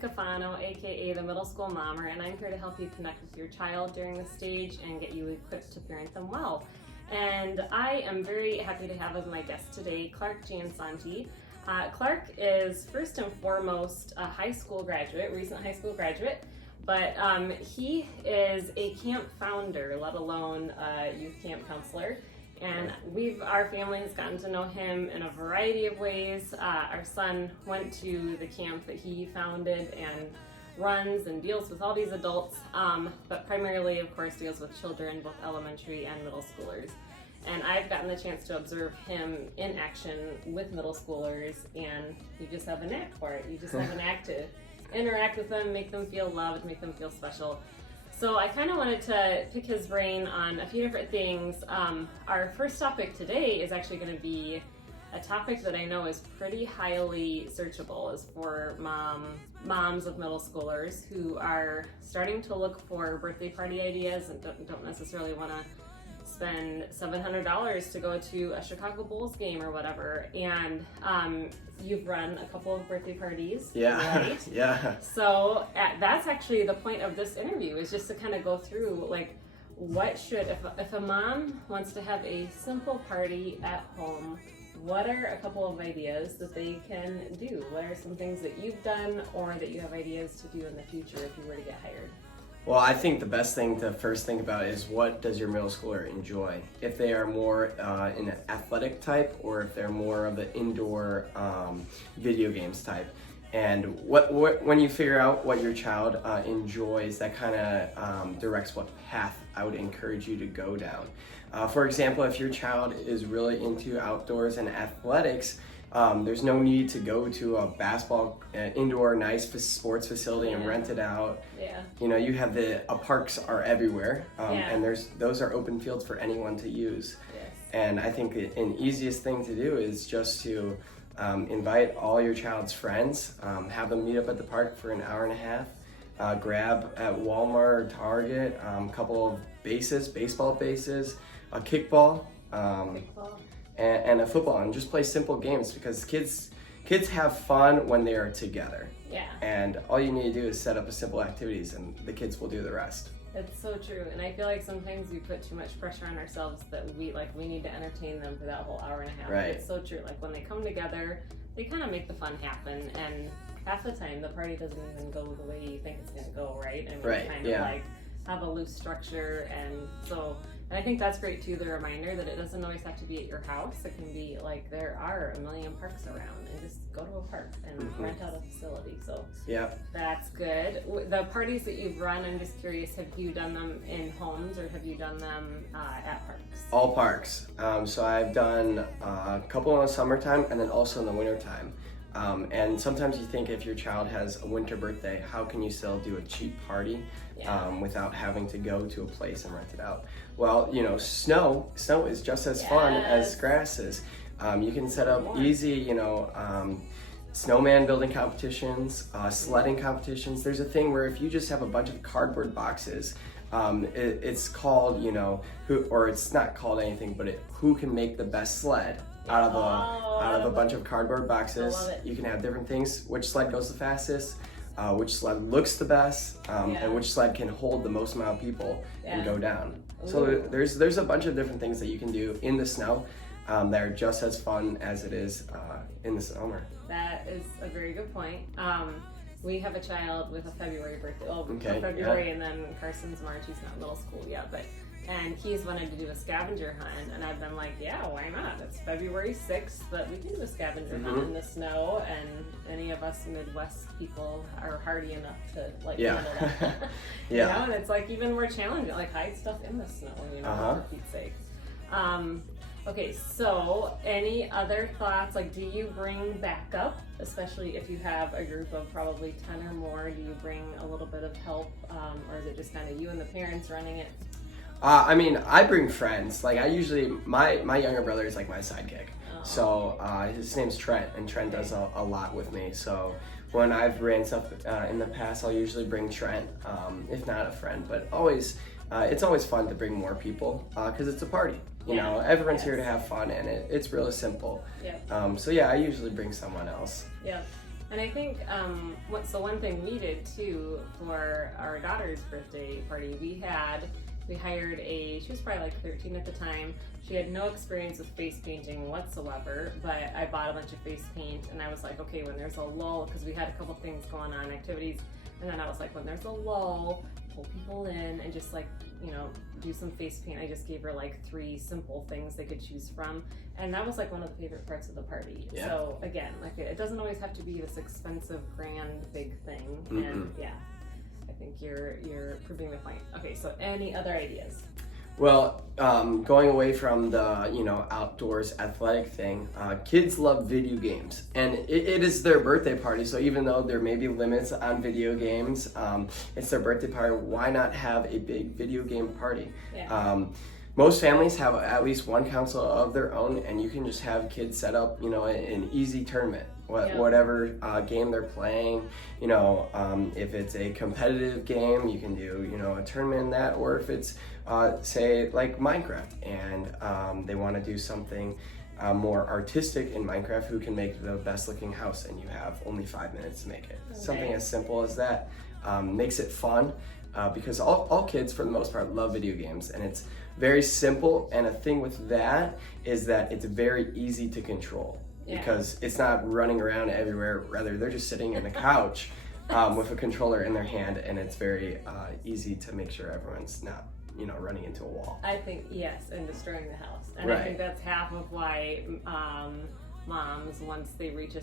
I'm Cafano, aka the Middle School Mommer, and I'm here to help you connect with your child during the stage and get you equipped to parent them well. And I am very happy to have as my guest today Clark Giansanti. Clark is first and foremost a high school graduate, recent high school graduate, but he is a camp founder, let alone a youth camp counselor. And our family has gotten to know him in a variety of ways. Our son went to the camp that he founded and runs and deals with all these adults, but primarily, of course, deals with children, both elementary and middle schoolers. And I've gotten the chance to observe him in action with middle schoolers, and you just have a knack for it. You just have a knack to interact with them, make them feel loved, make them feel special. So I kind of wanted to pick his brain on a few different things. Our first topic today is actually going to be a topic that I know is pretty highly searchable, is for moms of middle schoolers who are starting to look for birthday party ideas and don't necessarily want to spend $700 to go to a Chicago Bulls game or whatever. And you've run a couple of birthday parties, right? Yeah. So that's actually the point of this interview, is just to kind of go through, like, what should, if a mom wants to have a simple party at home, what are a couple of ideas that they can do? What are some things that you've done or that you have ideas to do in the future if you were to get hired? Well, I think the best thing to first think about is, what does your middle schooler enjoy? If they are more in an athletic type, or if they're more of an indoor video games type. And when you figure out what your child enjoys, that kind of directs what path I would encourage you to go down. For example, if your child is really into outdoors and athletics, there's no need to go to a basketball indoor nice sports facility and rent it out. Yeah. You know, you have parks are everywhere, and those are open fields for anyone to use. Yes. And I think an easiest thing to do is just to invite all your child's friends, have them meet up at the park for an hour and a half, grab at Walmart or Target a couple of baseball bases, a kickball. And a football, and just play simple games, because kids have fun when they are together. Yeah. And all you need to do is set up a simple activities, and the kids will do the rest. It's so true. And I feel like sometimes we put too much pressure on ourselves that we need to entertain them for that whole hour and a half. Right. It's so true. Like, when they come together, they kind of make the fun happen, and half the time the party doesn't even go the way you think it's going to go, right? I mean, right. Kind of like have a loose structure, and I think that's great too, the reminder that it doesn't always have to be at your house. It can be like, there are a million parks around, and just go to a park and rent out a facility. So that's good. The parties that you've run, I'm just curious, have you done them in homes or have you done them at parks? All parks. So I've done a couple in the summertime and then also in the wintertime. And sometimes you think, if your child has a winter birthday, how can you still do a cheap party without having to go to a place and rent it out? Well, you know, snow is just as fun as grass is. You can set up easy, snowman building competitions, sledding competitions. There's a thing where if you just have a bunch of cardboard boxes, it's called, it's not called anything, but who can make the best sled out of a bunch of cardboard boxes. You can have different things: which sled goes the fastest, which sled looks the best, and which sled can hold the most amount of people and go down. Ooh. So there's a bunch of different things that you can do in the snow that are just as fun as it is in the summer. That is a very good point. We have a child with a February birthday. February, and then Carson's March. He's not middle school yet, and he's wanted to do a scavenger hunt, and I've been like, yeah, why not? It's February 6th, but we can do a scavenger hunt in the snow, and any of us Midwest people are hardy enough to handle that. And it's like even more challenging, like hide stuff in the snow, for Pete's sake. Okay, so any other thoughts? Like, do you bring backup, especially if you have a group of probably 10 or more? Do you bring a little bit of help, or is it just kind of you and the parents running it? I bring friends. Like, my younger brother is like my sidekick. Oh. So his name's Trent, and Trent does a lot with me. So when I've ran stuff in the past, I'll usually bring Trent, if not a friend. But it's always fun to bring more people, because it's a party. Everyone's here to have fun, and it's really simple. I usually bring someone else. Yeah. And I think one thing we did too for our daughter's birthday party, we hired she was probably like 13 at the time. She had no experience with face painting whatsoever, but I bought a bunch of face paint, and I was like, okay, when there's a lull, because we had a couple things going on, activities, and then I was like, when there's a lull, pull people in and just like, do some face paint. I just gave her like 3 simple things they could choose from, and that was like one of the favorite parts of the party. Yeah. So again, like it doesn't always have to be this expensive, grand, big thing. Mm-hmm. And yeah, I think you're proving the point. Okay, so any other ideas? Well, going away from the outdoors athletic thing, kids love video games, and it is their birthday party. So even though there may be limits on video games, it's their birthday party. Why not have a big video game party? Yeah. Most families have at least one console of their own, and you can just have kids set up, an easy tournament. Whatever game they're playing, if it's a competitive game, you can do, a tournament in that, or if it's, say, like Minecraft, and they want to do something more artistic in Minecraft, who can make the best looking house, and you have only 5 minutes to make it. Okay. Something as simple as that makes it fun, because all kids, for the most part, love video games, and it's very simple, and a thing with that is that it's very easy to control. Yeah. Because it's not running around everywhere. Rather, they're just sitting in the couch with a controller in their hand, and it's very easy to make sure everyone's not, running into a wall. I think, yes, and destroying the house. And right. I think that's half of why moms, once they reach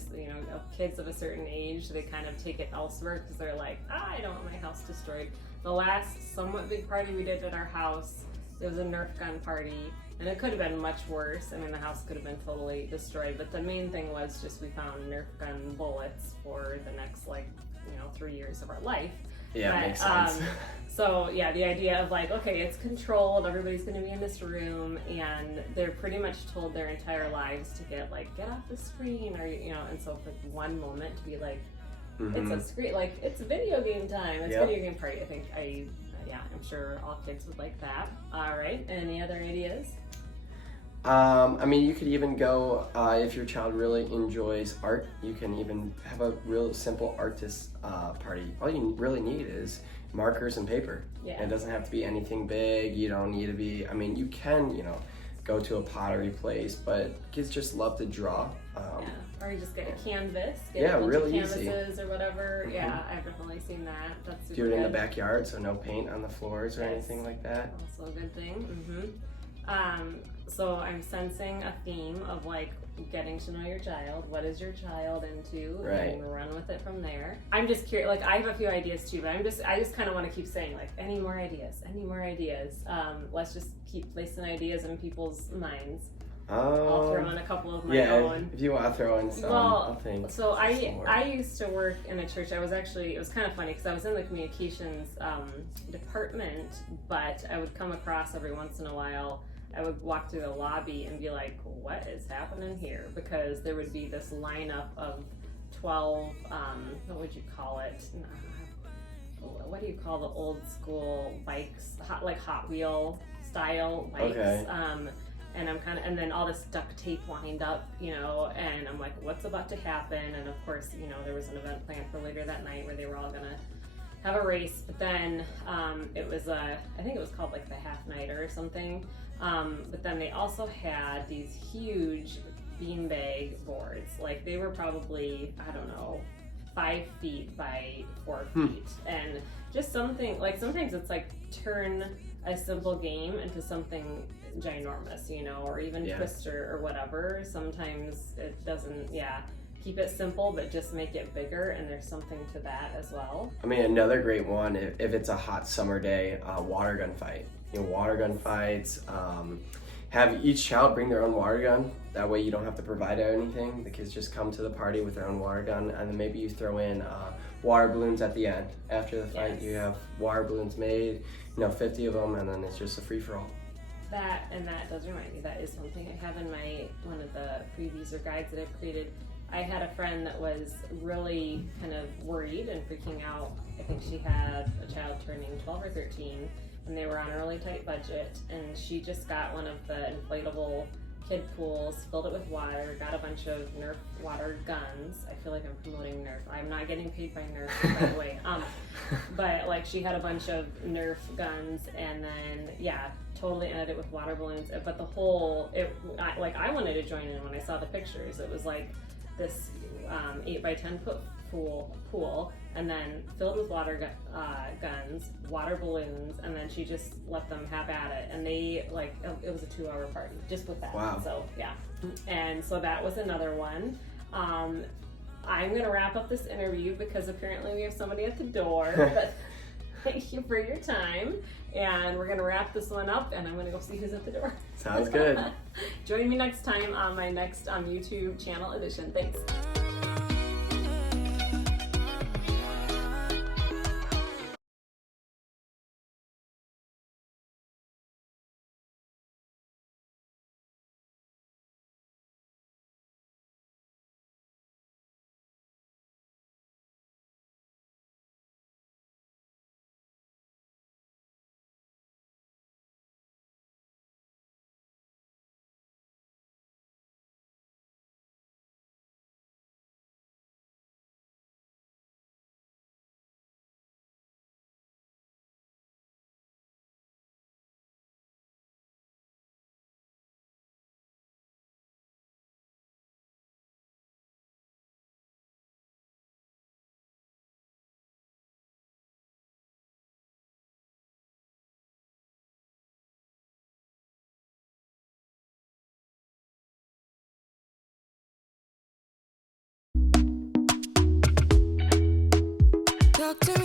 kids of a certain age, they kind of take it elsewhere, because they're like, I don't want my house destroyed. The last somewhat big party we did at our house, it was a Nerf gun party. And it could have been much worse. I mean, the house could have been totally destroyed. But the main thing was just we found Nerf gun bullets for the next 3 years of our life. Yeah, but, makes sense. So yeah, the idea of like, okay, it's controlled. Everybody's going to be in this room, and they're pretty much told their entire lives to get off the screen, or And so for one moment to be like, mm-hmm. It's a screen, like it's video game time. It's video game party. I think I'm sure all kids would like that. All right. Any other ideas? You could even go, if your child really enjoys art, you can even have a real simple artist party. All you really need is markers and paper. Yeah. It doesn't have to be anything big. You don't need to be, you can, go to a pottery place, but kids just love to draw. Or you just get a canvas, get a bunch really of canvases easy. Or whatever. Mm-hmm. Yeah, I've definitely seen that. That's super Do it in good. the backyard, so no paint on the floors or anything like that. Also a good thing. Mm-hmm. So I'm sensing a theme of getting to know your child. What is your child into? Right. And run with it from there. I'm just curious. I have a few ideas too, but I just kind of want to keep saying any more ideas. Let's just keep placing ideas in people's minds. I'll throw in a couple of my own. If you want to throw in some, I'll think. So I used to work in a church. It was kind of funny because I was in the communications department, but I would come across every once in a while. I would walk through the lobby and be like, what is happening here? Because there would be this lineup of 12, what would you call it? What do you call the old school bikes? Hot Wheel style bikes. Okay. And then all this duct tape lined up, and I'm like, what's about to happen? And of course, there was an event planned for later that night where they were all gonna have a race, but then it was I think it was called the half nighter or something. But then they also had these huge beanbag boards. They were probably, 5 feet by 4 feet. And just something, sometimes it's turn a simple game into something ginormous, or even Twister or whatever. Sometimes it doesn't, keep it simple, but just make it bigger, and there's something to that as well. Another great one, if it's a hot summer day, water gun fight. Water gun fights, have each child bring their own water gun. That way you don't have to provide anything. The kids just come to the party with their own water gun, and then maybe you throw in water balloons at the end. After the fight, you have water balloons made, 50 of them, and then it's just a free-for-all. That does remind me, that is something I have in one of the freebies or guides that I've created. I had a friend that was really kind of worried and freaking out. I think she had a child turning 12 or 13, and they were on a really tight budget, and she just got one of the inflatable kid pools, filled it with water, got a bunch of Nerf water guns. I feel like I'm promoting Nerf. I'm not getting paid by Nerf, by the way. But like she had a bunch of Nerf guns, and then yeah, totally ended it with water balloons. But the whole, I wanted to join in when I saw the pictures. It was like this 8 by 10 foot pool, and then filled with water guns, water balloons, and then she just let them have at it. And they it was a 2-hour party just with that. Wow. So yeah, and so that was another one. I'm gonna wrap up this interview because apparently we have somebody at the door. But thank you for your time, and we're gonna wrap this one up, and I'm gonna go see who's at the door. Sounds good. Join me next time on my next YouTube channel edition. Thanks. Talk to me.